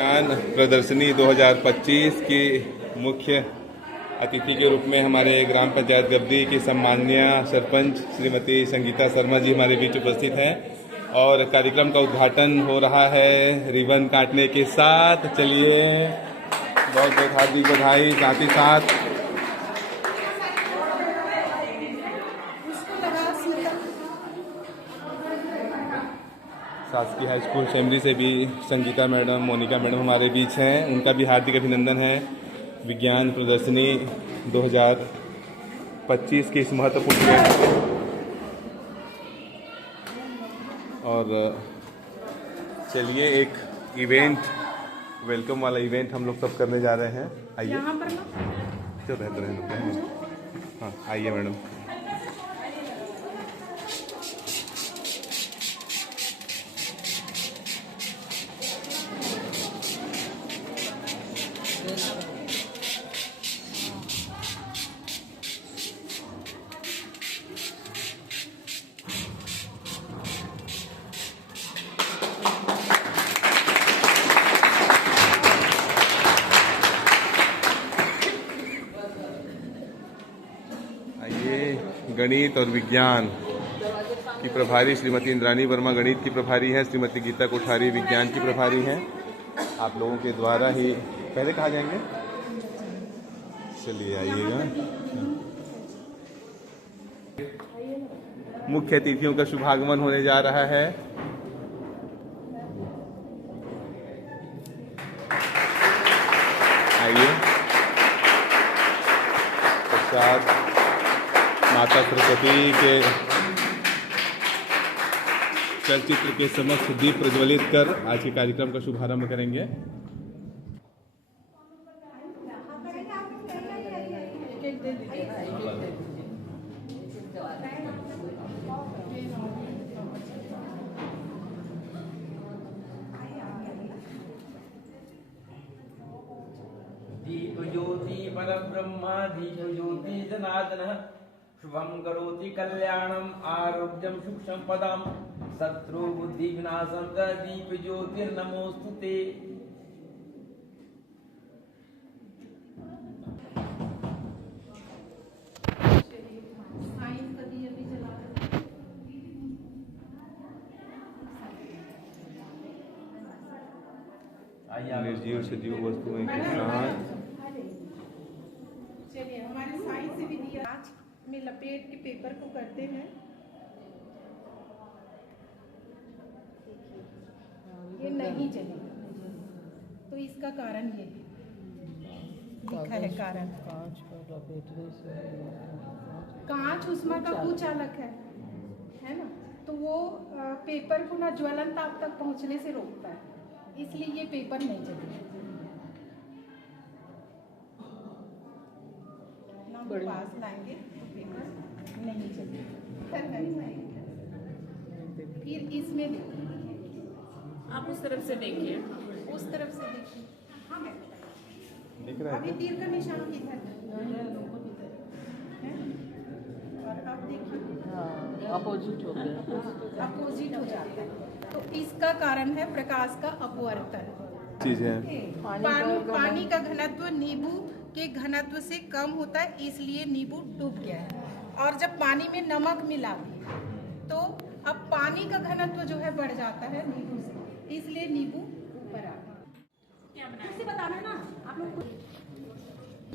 विज्ञान प्रदर्शनी 2025 की मुख्य अतिथि के रूप में हमारे ग्राम पंचायत गब्दी की सम्माननीय सरपंच श्रीमती संगीता शर्मा जी हमारे बीच उपस्थित हैं और कार्यक्रम का उद्घाटन हो रहा है रिबन काटने के साथ। चलिए बहुत बहुत हार्दिक बधाई। साथ ही साथ शासकीय हाई स्कूल सेमरी से भी संगीता मैडम, मोनिका मैडम हमारे बीच हैं। उनका भी हार्दिक अभिनंदन है विज्ञान प्रदर्शनी 2025 की इस महत्वपूर्ण और चलिए एक इवेंट, वेलकम वाला इवेंट हम लोग सब करने जा रहे हैं। आइए चल रहते हैं। हाँ आइए मैडम। गणित और विज्ञान की प्रभारी श्रीमती इंद्रानी वर्मा गणित की प्रभारी है, श्रीमती गीता कोठारी विज्ञान की प्रभारी हैं। आप लोगों के द्वारा ही पहले कहाँ जाएंगे? चलिए आइएगा। मुख्य अतिथियों का शुभागमन होने जा रहा है। आइए प्रसाद माता सरस्वती के चलचित्र के समक्ष दीप प्रज्वलित कर आज के कार्यक्रम का शुभारंभ करेंगे। दीप ज्योति परब्रह्म दीप ज्योति जनार्दनः शुभम करोति कल्याणम आरोग्यम सुख संपदाम शत्रु बुद्धि विनाशम च दीप ज्योतिर्नमोस्तुते। निर्जीव सजीव वस्तुएं के साथ चलिए हमारे साइंस से भी दिया आज में लपेट के पेपर को करते हैं। ये नहीं चलेगा तो इसका कारण ये लिखा है कारण कांच उसमें का कुछ अलग है ना, तो वो पेपर को ना ज्वलन ताप तक पहुंचने से रोकता है, इसलिए ये पेपर नहीं चलेगा। पास लाएंगे तो पेपर नहीं चलेगा। फिर इसमें देखिए, आप उस तरफ से देखिए, उस तरफ से देखिए। हाँ दिख रहा है अभी तीर का निशान किधर है और अब देखिए अपोजिट हो गया, अपोजिट हो जाता है। तो इसका कारण है प्रकाश का अपवर्तन। चीज है पानी का घनत्व नींबू के घनत्व से कम होता है, इसलिए नींबू डूब गया है। और जब पानी में नमक मिला तो अब पानी का घनत्व जो है बढ़ जाता है नींबू से, इसलिए नींबू ऊपर आ गया। कैसे बताना ना आप लोग को।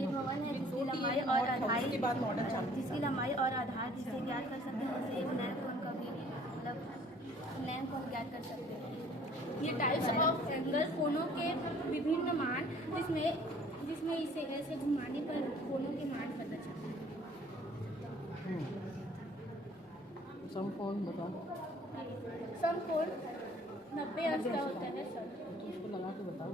ये भवन है जिसकी लंबाई और आधार के बाद मॉडल चालू जिसकी लंबाई और आधार जिसे ज्ञात कर सकते हैं, उसे एक नए कोण का भी मतलब नए कोण ज्ञात कर सकते हैं। ये टाइप्स ऑफ एंगल कोणों के विभिन्न मान जिसमें इसे ऐसे घुमाने पर कोणों के मान पता चलते हैं। समकोण बताओ। समकोण 90 अंश का होता है सर। उसको लगा के बताओ।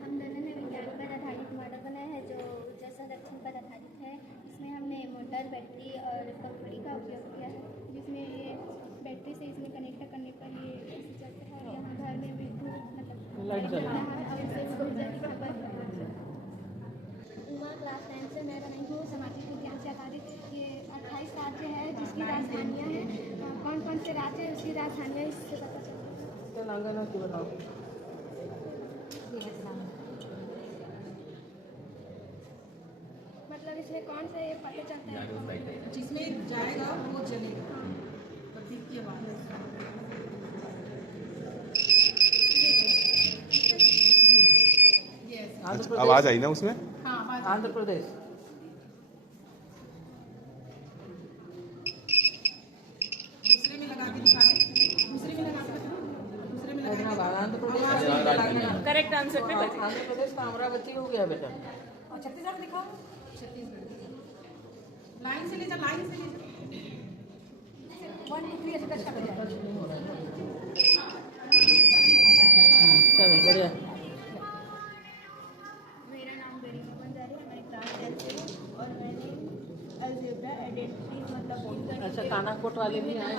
हम दोनों ने विज्ञान पर आधारित मॉडल बनाया है जो ऊर्जा संरक्षण पर आधारित है। इसमें हमने मोटर, बैटरी और पंखुड़ी का उपयोग किया है, जिसमें ये बैटरी से इसमें कनेक्ट करने पर ये ऐसे चलता है और यहाँ घर में विद्युत मतलब लाइट जल रहा है। अब इससे ऊर्जा की खपत उमा क्लास 10 से मैं रही हूँ। सामाजिक विज्ञान से आधारित ये 28 राज्य है जिसकी राजधानियाँ हैं। कौन कौन कौन से राज्य है उसकी राजधानी है, इससे पता चलता तेलंगाना की बताओ। मतलब इसमें कौन से पता चलता है। जिसमें जाएगा वो जलेगा, प्रतीक की आवाज। आंध्र प्रदेश। आवाज आई ना उसमें? हाँ, आवाज। आंध्र प्रदेश। दूसरे में लगा के दिखा दे, दूसरे में लगा के दिखा, दूसरे में लगा हैदराबाद। आंध्र के प्रदेश। आवाज। करेक्ट आंसर पे बचे। आंध्र प्रदेश का अमरावती हो गया बेटा। और छत्तीसगढ़ दिखाओ, छत्तीसगढ़ लाइन से ले जा, लाइन से ले जा। 1 2 3 ऐसे टच कर जा। चलो बढ़िया। मेरा नाम गरिमा बंजारी है, मैं क्लास 10 से हूँ और मैंने अलजेब्रा आइडेंटिटी मतलब अच्छा, कानाकोट वाले भी आए।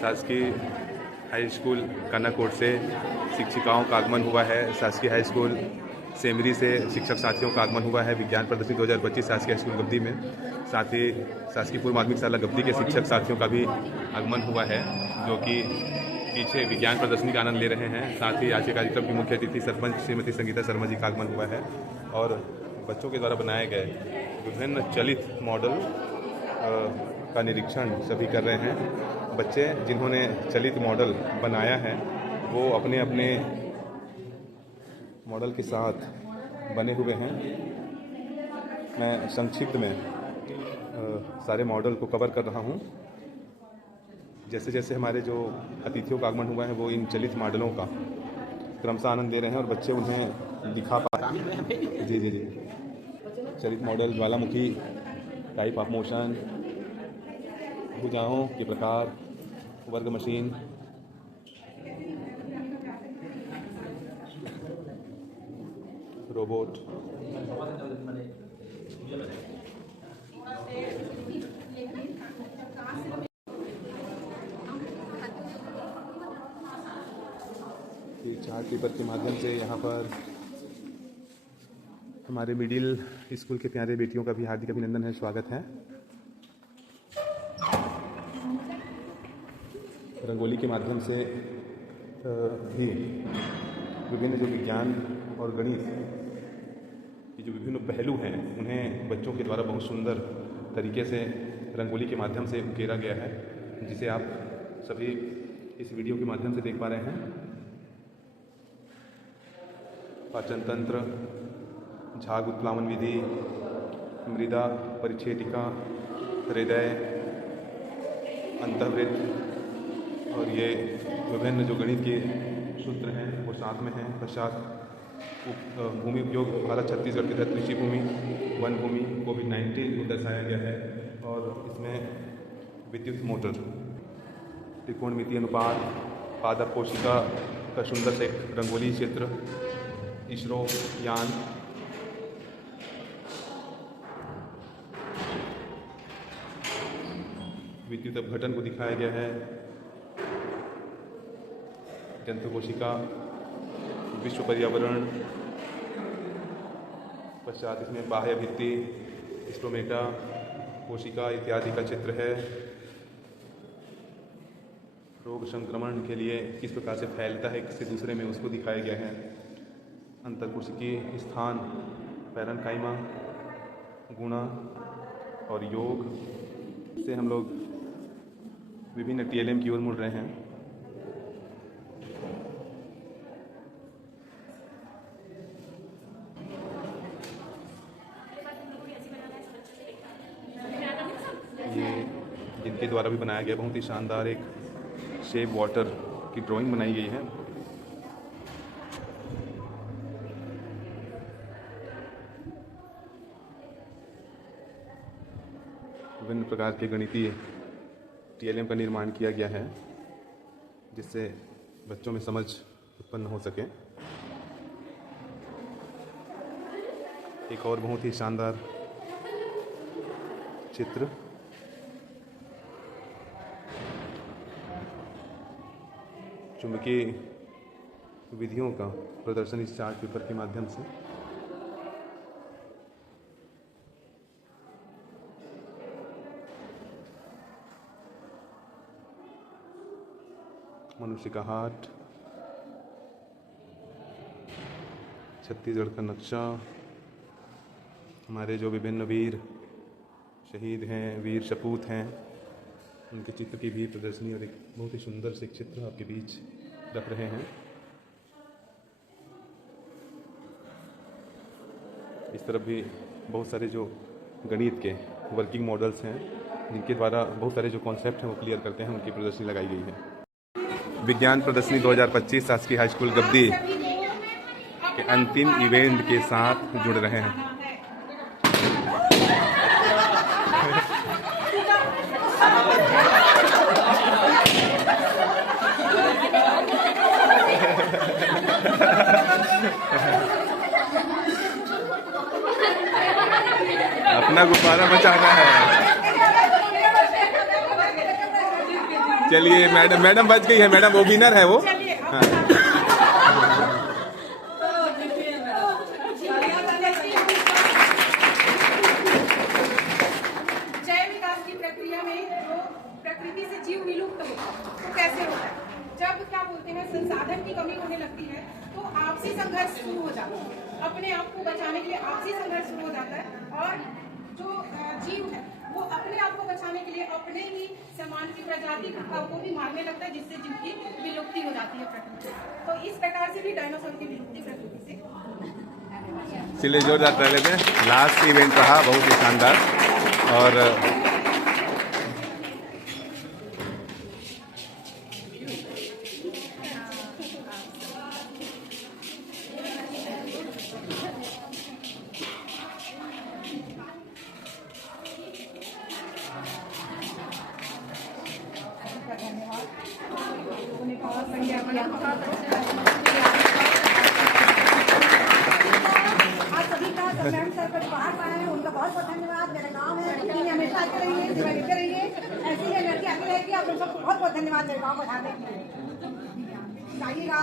शासकीय हाई स्कूल कनाकोट से शिक्षिकाओं का आगमन हुआ है। शासकीय हाई स्कूल सेमरी से शिक्षक साथियों का आगमन हुआ है विज्ञान प्रदर्शनी 2025 शासकीय हाई स्कूल गब्दी में। साथ ही शासकीय पूर्व माध्यमिक शाला गब्दी के शिक्षक साथियों का भी आगमन हुआ है, जो कि पीछे विज्ञान प्रदर्शनी का आनंद ले रहे हैं। साथ ही आज के कार्यक्रम की मुख्य अतिथि सरपंच श्रीमती संगीता शर्मा जी का आगमन हुआ है और बच्चों के द्वारा बनाए गए विभिन्न चलित मॉडल का निरीक्षण सभी कर रहे हैं। बच्चे जिन्होंने चलित मॉडल बनाया है वो अपने अपने मॉडल के साथ बने हुए हैं। मैं संक्षिप्त में सारे मॉडल को कवर कर रहा हूं। जैसे जैसे हमारे जो अतिथियों का आगमन हुआ है वो इन चलित मॉडलों का क्रमशः आनंद ले रहे हैं और बच्चे उन्हें दिखा पा रहे हैं। जी जी जी, चलित model Jwalamukhi, type of motion, भुजाओं के प्रकार, वर्ग मशीन, रोबोट, चार्ट पेपर के माध्यम से यहाँ पर हमारे मिडिल स्कूल के प्यारे बेटियों का भी हार्दिक अभिनंदन है, स्वागत है। रंगोली के माध्यम से भी विभिन्न जो विज्ञान और गणित की जो विभिन्न पहलू हैं उन्हें बच्चों के द्वारा बहुत सुंदर तरीके से रंगोली के माध्यम से उकेरा गया है, जिसे आप सभी इस वीडियो के माध्यम से देख पा रहे हैं। पाचन तंत्र, झाग उत्प्लावन विधि, मृदा परिच्छेदिका, हृदय, अंतःवृत्त और ये विभिन्न जो गणित के सूत्र हैं वो साथ में हैं। पश्चात भूमि उपयोग भारत छत्तीसगढ़ के तहत कृषि भूमि, वन भूमि, कोविड-19 को दर्शाया गया है और इसमें विद्युत मोटर, त्रिकोणमितीय अनुपात, पादप कोशिका का सुंदर से रंगोली चित्र, इसरो यान, विद्युत अपघटन को दिखाया गया है, जंतु कोशिका, विश्व पर्यावरण, पश्चात इसमें बाह्य भित्ति, स्टोमेटा, कोशिका इत्यादि का चित्र है। रोग संक्रमण के लिए किस प्रकार से फैलता है किसी दूसरे में उसको दिखाया गया है। अंतर्कोशिकीय स्थान, पैरेन्काइमा, गुणा और योग से हम लोग विभिन्न TLM की ओर मुड़ रहे हैं। ये जिनके द्वारा भी बनाया गया बहुत ही शानदार एक शेप वाटर की ड्राइंग बनाई गई है। विभिन्न प्रकार के गणितीय TLM का निर्माण किया गया है जिससे बच्चों में समझ उत्पन्न हो सके। एक और बहुत ही शानदार चित्र, चुंबकीय विधियों का प्रदर्शन इस चार्ट पेपर के माध्यम से। मनुष्य का हाथ, छत्तीसगढ़ का नक्शा, हमारे जो विभिन्न वीर शहीद हैं, वीर सपूत हैं, उनके चित्र की भी प्रदर्शनी और एक बहुत ही सुंदर से चित्र आपके बीच रख रहे हैं। इस तरफ भी बहुत सारे जो गणित के वर्किंग मॉडल्स हैं, जिनके द्वारा बहुत सारे जो कॉन्सेप्ट हैं वो क्लियर करते हैं, उनकी प्रदर्शनी लगाई गई है। विज्ञान प्रदर्शनी 2025 शासकीय हाई स्कूल गब्दी के अंतिम इवेंट के साथ जुड़ रहे हैं। अपना गुब्बारा मचाना है। चलिए मैडम बच गई है, मैडम वो विनर है वो। हाँ। जय विकास की प्रक्रिया में जो प्रकृति से जीव विलुप्त होता है तो कैसे होता है? जब क्या बोलते हैं संसाधन की कमी होने लगती है तो आपसी संघर्ष शुरू हो जाता है। अपने आप को बचाने के लिए आपसी संघर्ष शुरू हो जाता है और जो जीव है वो अपने आप को बचाने के लिए अपने ही समान की प्रजाति को भी मारने लगता है, जिससे जिनकी विलुप्ति हो जाती है प्रकृति। तो इस प्रकार से भी डायनासोर की विलुप्ति प्रकृति से। चलिए जोरदार ताली लेते हैं। लास्ट इवेंट रहा बहुत ही शानदार और मैम सर परिवार का है, उनका बहुत बहुत धन्यवाद। मेरा गाँव है, लेकिन हमेशा आते रहिए, सेवा लेते रहिए, ऐसी ही एनर्जी आती रहेगी। आप लोग सबको बहुत बहुत धन्यवाद मेरे गाँव बढ़ाने के लिए। आइएगा।